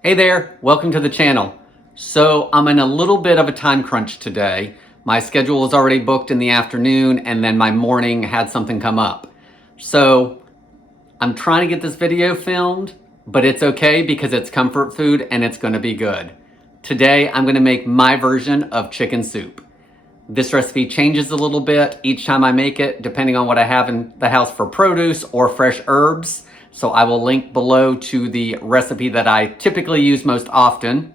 Hey there, welcome to the channel. So I'm in a little bit of a time crunch today. My schedule was already booked in the afternoon and then my morning had something come up. So I'm trying to get this video filmed, but it's okay because it's comfort food and it's gonna be good. Today I'm gonna make my version of chicken soup. This recipe changes a little bit each time I make it, depending on what I have in the house for produce or fresh herbs. So I will link below to the recipe that I typically use most often.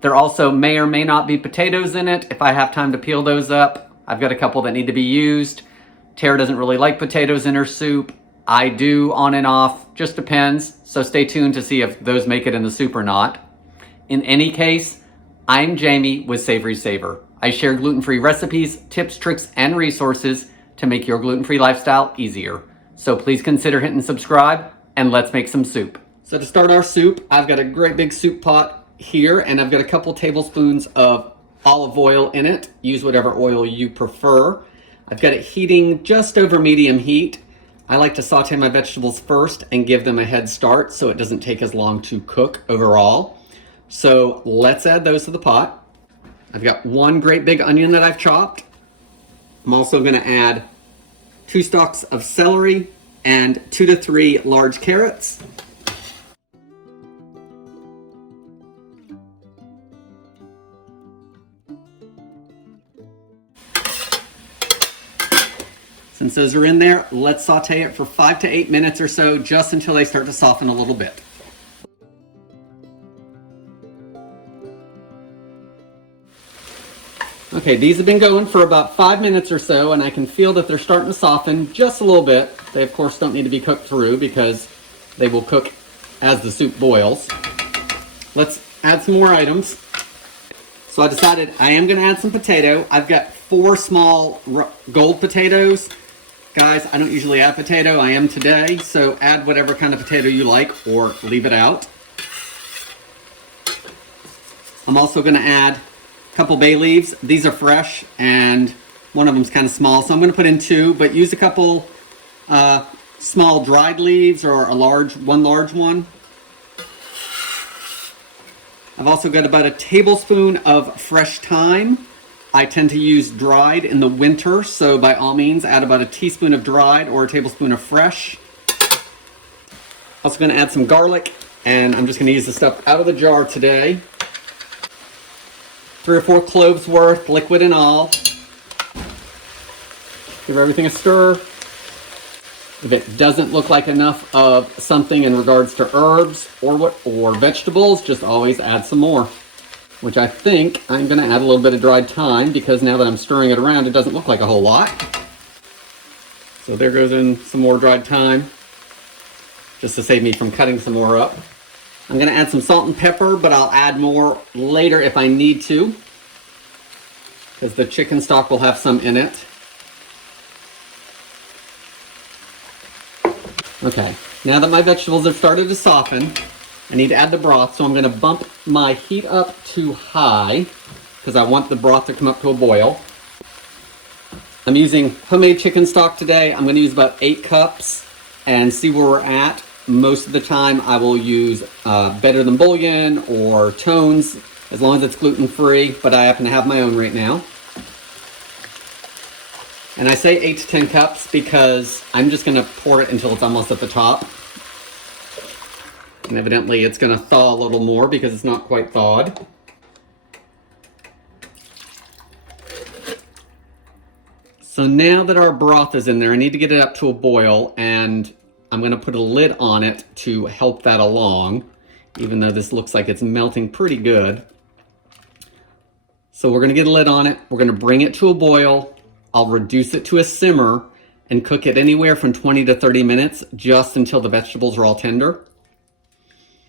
There also may or may not be potatoes in it if I have time to peel those up. I've got a couple that need to be used. Tara doesn't really like potatoes in her soup. I do on and off, just depends. So stay tuned to see if those make it in the soup or not. In any case, I'm Jamie with SavorySaver. I share gluten-free recipes, tips, tricks, and resources to make your gluten-free lifestyle easier. So please consider hitting subscribe and let's make some soup. So to start our soup, I've got a great big soup pot here and I've got a couple tablespoons of olive oil in it. Use whatever oil you prefer. I've got it heating just over medium heat. I like to saute my vegetables first and give them a head start so it doesn't take as long to cook overall. So let's add those to the pot. I've got one great big onion that I've chopped. I'm also going to add 2 stalks of celery and 2 to 3 large carrots. Since those are in there, let's saute it for 5 to 8 minutes or so, just until they start to soften a little bit. Okay, these have been going for about 5 minutes or so, and I can feel that they're starting to soften just a little bit. They, of course, don't need to be cooked through because they will cook as the soup boils. Let's add some more items. So I decided I am going to add some potato. I've got 4 small gold potatoes. Guys, I don't usually add potato. I am today, so add whatever kind of potato you like or leave it out. I'm also going to add couple bay leaves. These are fresh and one of them's kind of small, so I'm going to put in 2, but use a couple small dried leaves or one large one. I've also got about a tablespoon of fresh thyme. I tend to use dried in the winter, so by all means add about a teaspoon of dried or a tablespoon of fresh. Also going to add some garlic, and I'm just going to use the stuff out of the jar today. 3 or 4 cloves worth, liquid and all. Give everything a stir. If it doesn't look like enough of something in regards to herbs or vegetables, just always add some more. Which I think I'm going to add a little bit of dried thyme because now that I'm stirring it around, it doesn't look like a whole lot. So there goes in some more dried thyme, just to save me from cutting some more up. I'm going to add some salt and pepper, but I'll add more later if I need to, because the chicken stock will have some in it. Okay, now that my vegetables have started to soften, I need to add the broth, so I'm going to bump my heat up to high, because I want the broth to come up to a boil. I'm using homemade chicken stock today. I'm going to use about 8 cups and see where we're at. Most of the time I will use Better Than Bouillon or Tones, as long as it's gluten-free, but I happen to have my own right now. And I say 8 to 10 cups because I'm just going to pour it until it's almost at the top. And evidently it's going to thaw a little more because it's not quite thawed. So now that our broth is in there, I need to get it up to a boil, and I'm going to put a lid on it to help that along, even though this looks like it's melting pretty good. So we're going to get a lid on it. We're going to bring it to a boil. I'll reduce it to a simmer and cook it anywhere from 20 to 30 minutes, just until the vegetables are all tender.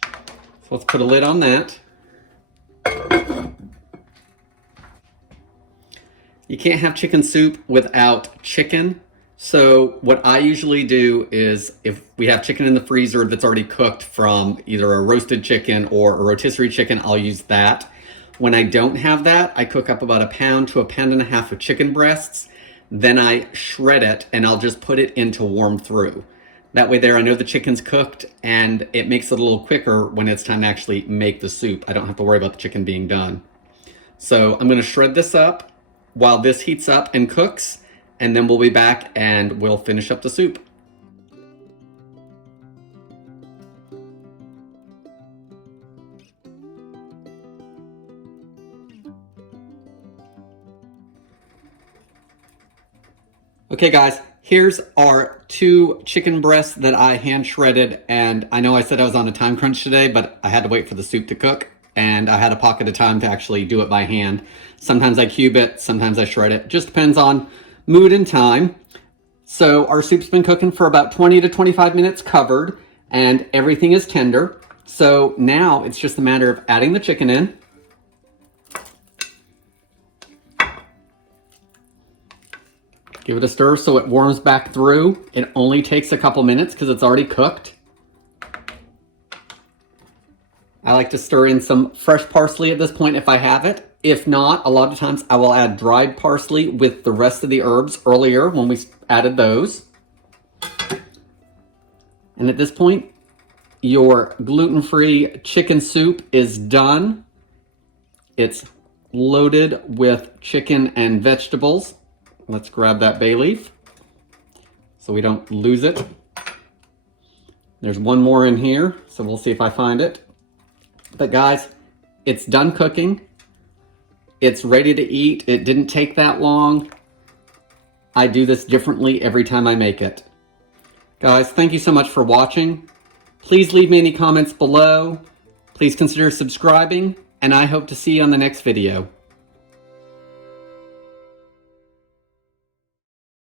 So let's put a lid on that. You can't have chicken soup without chicken. So what I usually do is, if we have chicken in the freezer that's already cooked from either a roasted chicken or a rotisserie chicken, I'll use that. When I don't have that, I cook up about 1 pound to 1.5 pounds of chicken breasts. Then I shred it and I'll just put it in to warm through. That way there I know the chicken's cooked, and it makes it a little quicker when it's time to actually make the soup. I don't have to worry about the chicken being done. So I'm gonna shred this up while this heats up and cooks, and then we'll be back and we'll finish up the soup. Okay guys, here's our 2 chicken breasts that I hand shredded, and I know I said I was on a time crunch today, but I had to wait for the soup to cook, and I had a pocket of time to actually do it by hand. Sometimes I cube it, sometimes I shred it. Just depends on mood and time. So our soup's been cooking for about 20 to 25 minutes covered, and everything is tender. So now it's just a matter of adding the chicken in. Give it a stir so it warms back through. It only takes a couple minutes because it's already cooked. I like to stir in some fresh parsley at this point if I have it. If not, a lot of times I will add dried parsley with the rest of the herbs earlier when we added those. And at this point, your gluten-free chicken soup is done. It's loaded with chicken and vegetables. Let's grab that bay leaf so we don't lose it. There's one more in here, so we'll see if I find it. But guys, it's done cooking. It's ready to eat. It didn't take that long. I do this differently every time I make it. Guys, thank you so much for watching. Please leave me any comments below. Please consider subscribing, and I hope to see you on the next video.